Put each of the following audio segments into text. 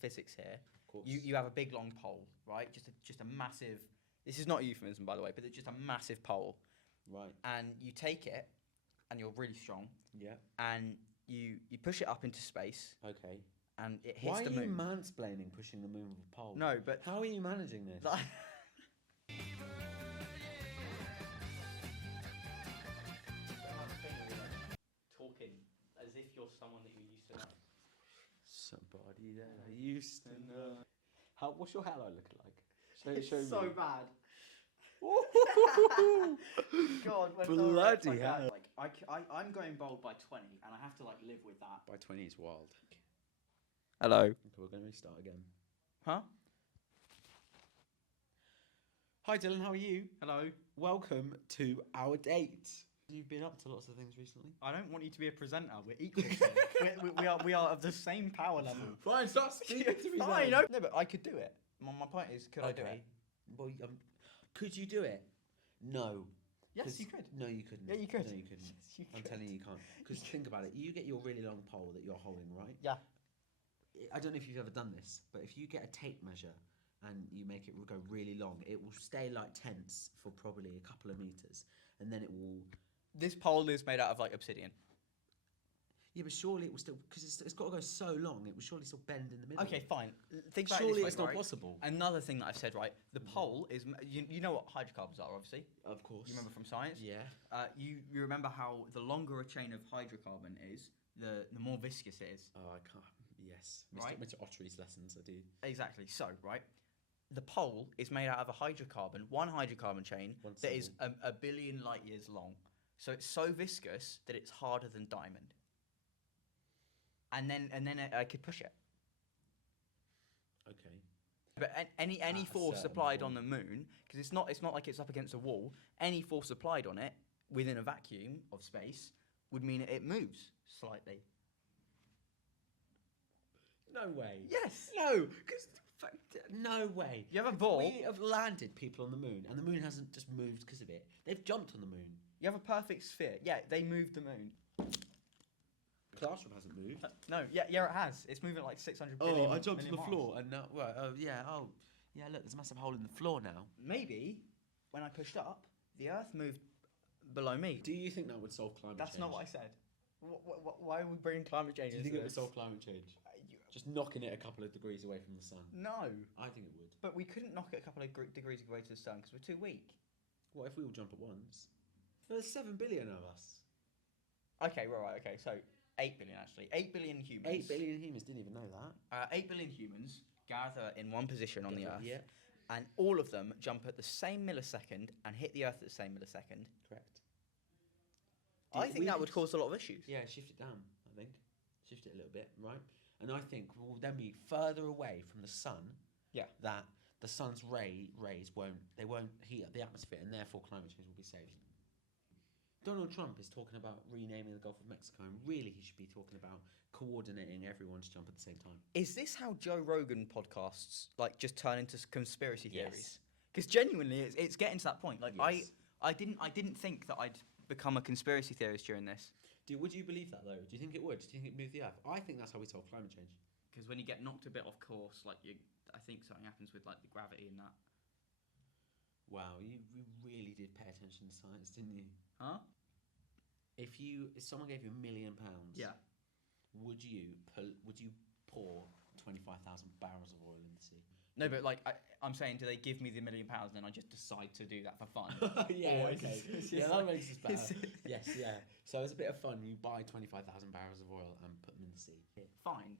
physics here. Of course. You have a big long pole, right? Just a massive. This is not a euphemism, by the way, but it's just a massive pole. Right. And you take it, and you're really strong. Yeah. And you push it up into space. Okay. And it hits the moon. Why are you mansplaining pushing the moon with a pole? No, but how are you managing this? Talking as if you're someone that you used to know. Somebody that I used to know. What's your hairline looking like? It's show so me. bad. God, Bloody hell. Like I'm going bold by 20, and I have to like live with that. By 20 is wild. Hello. Okay, we're going to restart again. Huh? Hi Dylan, how are you? Hello. Welcome to our date. You've been up to lots of things recently. I don't want you to be a presenter. We're equal. we are of the same power level. Fine, stop speaking to me. Fine. No, but I could do it. My point is, could I do it? Well, could you do it? No. Yes, you could. No, you couldn't. Yeah, you could. No, you couldn't. Yes, you I'm could. telling you, you can't. Because think about it. You get your really long pole that you're holding, right? Yeah. I don't know if you've ever done this, but if you get a tape measure and you make it go really long, it will stay like tense for probably a couple of meters, and then it will. This pole is made out of like obsidian. Yeah, but surely it will still, because it's got to go so long, it will surely still bend in the middle. Okay, fine. Think about surely it this it's way, not right? possible. Another thing that I've said, right? The pole is, you know what hydrocarbons are, obviously. Of course. You remember from science? Yeah. You remember how the longer a chain of hydrocarbon is, the more viscous it is. Oh, I can't. Yes. Right. Mr. Ottery's lessons, I do. Exactly. So, right, the pole is made out of one hydrocarbon chain that is a billion light years long. So it's so viscous that it's harder than diamond. And then I could push it. Okay. But any At a force certain applied point. on the moon, because it's not like it's up against a wall. Any force applied on it within a vacuum of space would mean it moves slightly. No way. Yes. No, because no way. You have a ball. We have landed people on the moon, and the moon hasn't just moved because of it. They've jumped on the moon. You have a perfect sphere. Yeah, they moved the moon. The classroom hasn't moved. No, yeah, it has. It's moving at like 600 billion. Oh, I jumped on million the miles. floor, and now, right, yeah, look, there's a massive hole in the floor now. Maybe when I pushed up, the Earth moved below me. Do you think that would solve climate change? That's not what I said. Why are we bringing climate change Do you into think it would this? solve climate change? Just knocking it a couple of degrees away from the sun. No. I think it would. But we couldn't knock it a couple of degrees away to the sun because we're too weak. What if we all jump at once? There's 7 billion of us. Okay, right, okay. So 8 billion actually. 8 billion humans. 8 billion humans, didn't even know that. 8 billion humans gather in one position on the Earth. Yeah. And all of them jump at the same millisecond and hit the Earth at the same millisecond. Correct. I think that would cause a lot of issues. Yeah, shift it down, I think. Shift it a little bit, right? And I think we'll then be further away from the sun. Yeah. That the sun's rays won't heat up the atmosphere, and therefore climate change will be saved. Donald Trump is talking about renaming the Gulf of Mexico, and really he should be talking about coordinating everyone to jump at the same time. Is this how Joe Rogan podcasts like just turn into conspiracy Yes. theories? Because genuinely, it's getting to that point. Like Yes. I didn't think that I'd become a conspiracy theorist during this. Would you believe that though? Do you think it would? Do you think it moved the Earth? I think that's how we solve climate change. Because when you get knocked a bit off course, like I think something happens with like the gravity and that. Wow, you really did pay attention to science, didn't you? Huh? If someone gave you £1 million, Yeah. would you pour 25,000 barrels of oil in the sea? No, but like I'm saying, do they give me the £1 million and then I just decide to do that for fun? Yeah, Or okay. it's Yeah, just that like- makes us better. Yes, yeah. So as a bit of fun, you buy 25,000 barrels of oil and put them in the sea. Fine.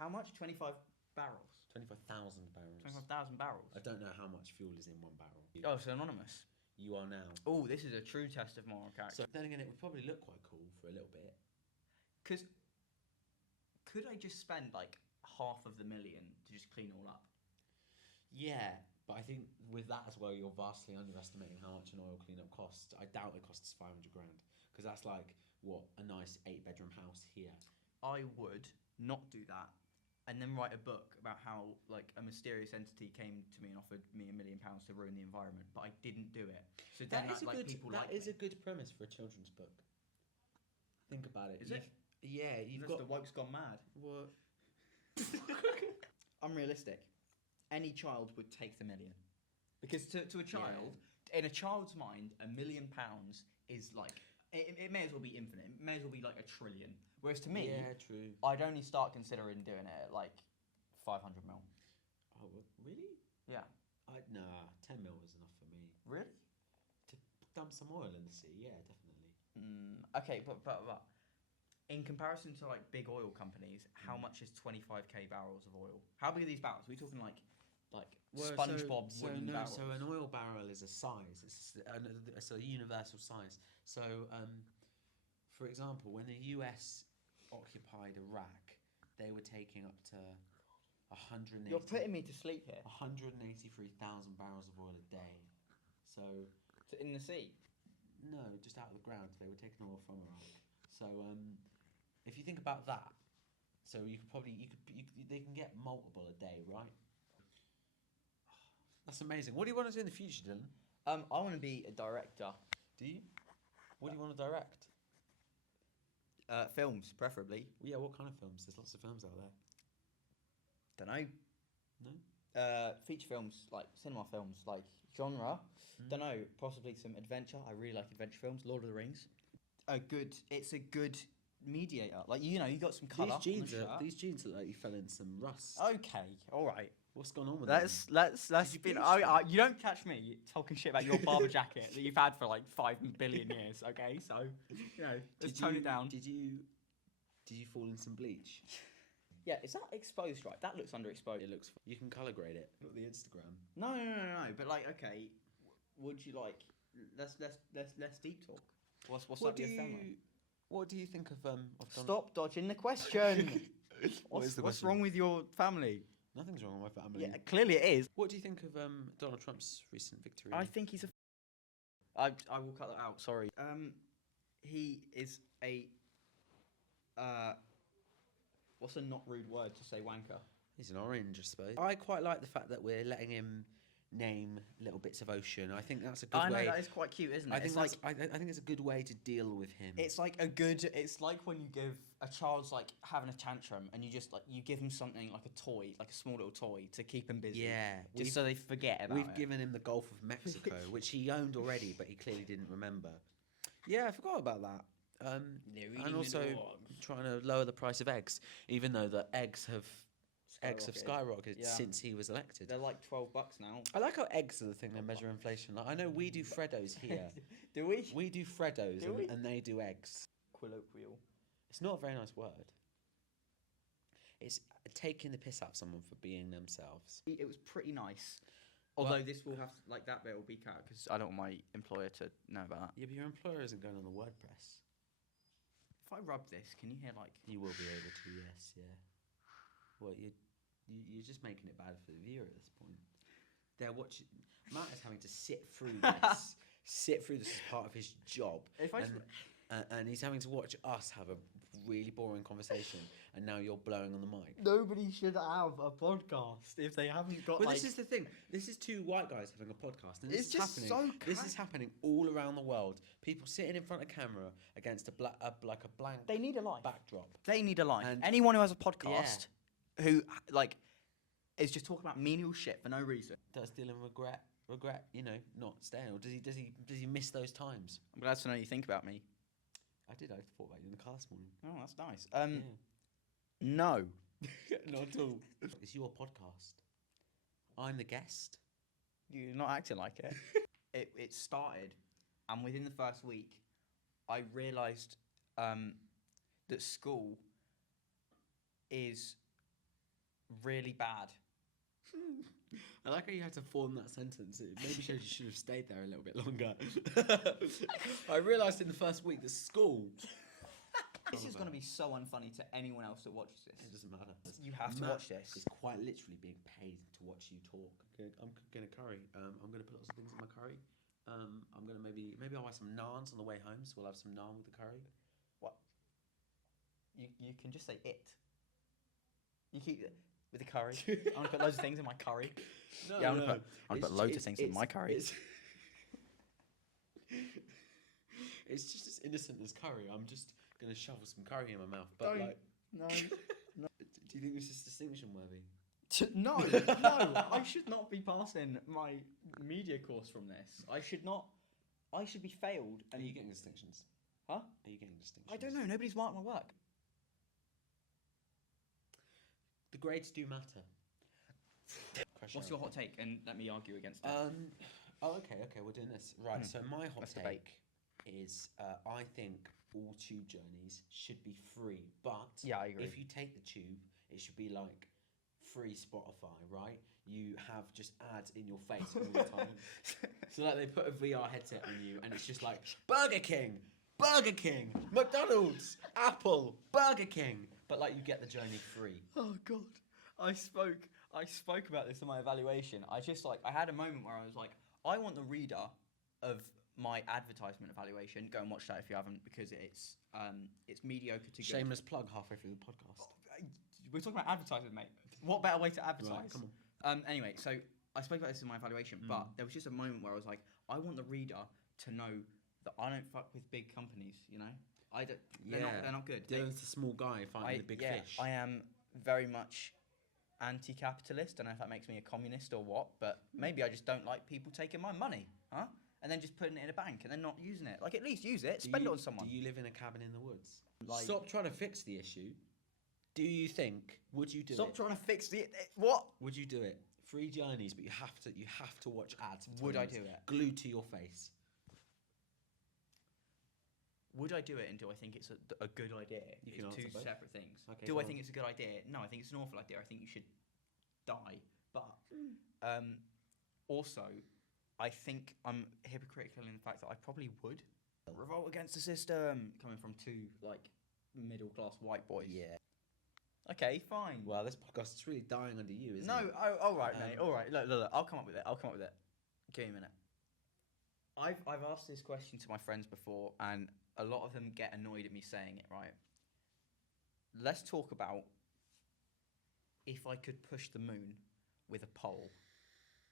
How much? 25 barrels. 25,000 barrels. 25,000 barrels. I don't know how much fuel is in one barrel. Oh, it's anonymous. You are now. Oh, this is a true test of moral character. So then again, it would probably look quite cool for a little bit. Because could I just spend like half of the million to just clean all up? Yeah, but I think with that as well, you're vastly underestimating how much an oil cleanup costs. I doubt it costs 500 grand, because that's like, what, a nice 8-bedroom house here. I would not do that and then write a book about how like a mysterious entity came to me and offered me £1 million to ruin the environment, but I didn't do it. So then That is a good premise for a children's book. Think about it. Is it? Yeah, you've That's got... the woke's gone mad. What? I'm realistic. Any child would take the million. Because to a child, in a child's mind, £1 million is like, it may as well be infinite. It may as well be like 1 trillion. Whereas to me, true. I'd only start considering doing it at like 500 mil. Oh, really? Yeah. Nah, 10 mil is enough for me. Really? To dump some oil in the sea, yeah, definitely. Okay, but in comparison to like big oil companies, how much is 25k barrels of oil? How big are these barrels? Are we talking like SpongeBob wooden barrels? So an oil barrel is a size. It's a universal size. So, for example, when the US occupied Iraq, they were taking up to 180. You're putting me to sleep here. 183,000 barrels of oil a day. So In the sea? no, just out of the ground. They were taking oil from Iraq. So if you think about that, so you could probably they can get multiple a day, right? That's amazing. What do you want to do in the future, Dylan? I want to be a director. Do you? What do you want to direct? Films, preferably. Yeah, what kind of films? There's lots of films out there. Don't know. No? Feature films, like cinema films, like genre. Don't know. Possibly some adventure. I really like adventure films. Lord of the Rings. It's a good mediator. Like you got some colour. These jeans look like you fell in some rust. Okay, all right. What's going on with Let's been. You don't catch me talking shit about your barber jacket that you've had for like 5 billion years. Okay, so let's tone it down. Did you fall in some bleach? Yeah, is that exposed right? That looks underexposed. It looks. You can color grade it. Not the Instagram. No. But like, okay, would you like? Let's deep talk. What's up with your family? What do you think of Stop dodging the question. What's wrong with your family? Nothing's wrong with my family. Yeah, clearly it is. What do you think of Donald Trump's recent victory? I think he's a. I will cut that out. Sorry. He is a. What's a not rude word to say wanker? He's an orange, I suppose. I quite like the fact that we're letting him name little bits of ocean. I think that's a good way. I know, that is quite cute, isn't it? I think it's a good way to deal with him. It's like when you give a child's like having a tantrum and you just like you give him something like a toy, like a small little toy to keep him busy. Yeah. Just so they forget about it. We've given him the Gulf of Mexico, which he owned already, but he clearly didn't remember. Yeah, I forgot about that. And also trying to lower the price of eggs, even though the eggs have skyrocketed since he was elected. They're like $12 now. I like how eggs are the thing that measure inflation. Like, I know we do Freddos here. Do we? We do Freddos and they do eggs. Colloquial. It's not a very nice word. It's taking the piss out of someone for being themselves. It was pretty nice. Although this will have that bit will be cut because I don't want my employer to know about that. Yeah, but your employer isn't going on the WordPress. If I rub this, can you hear like? You will be able to, yes, yeah. Well, you're just making it bad for the viewer at this point. They're watching. Matt is having to sit through this. Sit through this as part of his job. And he's having to watch us have a really boring conversation, and now you're blowing on the mic. Nobody should have a podcast if they haven't got. Well, this is the thing. This is two white guys having a podcast, and it's just happening. This is happening all around the world. People sitting in front of camera against a blank. They need a life. Backdrop. They need a life. And anyone who has a podcast, who like, is just talking about menial shit for no reason. Does Dylan regret not staying, or does he miss those times? I'm glad to know you think about me. I did. I thought about you in the car this morning. Oh, that's nice. No, not at all. It's your podcast. I'm the guest. You're not acting like it. It started, and within the first week, I realised that school is really bad. I like how you had to form that sentence. It maybe shows you should have stayed there a little bit longer. I realised in the first week that school... This is going to be so unfunny to anyone else that watches this. It doesn't matter. You have to watch this. It's quite literally being paid to watch you talk. I'm cooking a curry. I'm going to put lots of things in my curry. I'm going to maybe I'll have some naans on the way home, so we'll have some naan with the curry. What? You can just say it. You keep... With the curry. I'm going to put loads of things in my curry. No, I'm going to put loads of things in my curry. It's just as innocent as curry. I'm just going to shovel some curry in my mouth. But no. Do you think this is distinction worthy? No, no, I should not be passing my media course from this. I should not. I should be failed. Are And you getting distinctions? Huh? Are you getting distinctions? I don't know. Nobody's marked my work. The grades do matter. What's your hot take? And let me argue against it. Okay, we're doing this. Right, so my hot Let's take debate. is I think all tube journeys should be free, but Yeah, I agree. if you take the tube, it should be like free Spotify, right? You have just ads in your face all the time. So like they put a VR headset on you and it's just like Burger King, McDonald's, Apple, Burger King, but like you get the journey free. Oh God, I spoke about this in my evaluation. I had a moment where I was like, I want the reader of my advertisement evaluation. Go and watch that if you haven't, because it's mediocre to good. Shameless plug halfway through the podcast. We're talking about advertising, mate. What better way to advertise? Right, come on. Anyway, so I spoke about this in my evaluation, but there was just a moment where I was like, I want the reader to know that I don't fuck with big companies. You know, I don't. They're not good. Dylan's a small guy fighting the big fish. I am very much anti-capitalist. I don't know if that makes me a communist or what, but maybe I just don't like people taking my money, huh? And then just putting it in a bank and then not using it. Like, at least use it. Spend it on someone. Do you live in a cabin in the woods? Like, stop trying to fix the issue. Do you think? Would you do it? Stop trying to fix the what? Would you do it? Free journeys, but you have to watch ads. For 20 Would I minutes, do it? Glued to your face. Would I do it, and do I think it's a good idea? You can It's two answer both. separate things. Okay, Do go I on. think it's a good idea? No, I think it's an awful idea. I think you should die. But also, I think I'm hypocritical in the fact that I probably would revolt against the system, coming from two like middle class white boys. Yeah. Okay, fine. Well, this podcast is really dying under you, isn't No, it? all right, mate. All right. Look. I'll come up with it. Give me a minute. I've asked this question to my friends before, and a lot of them get annoyed at me saying it. Right. Let's talk about if I could push the moon with a pole.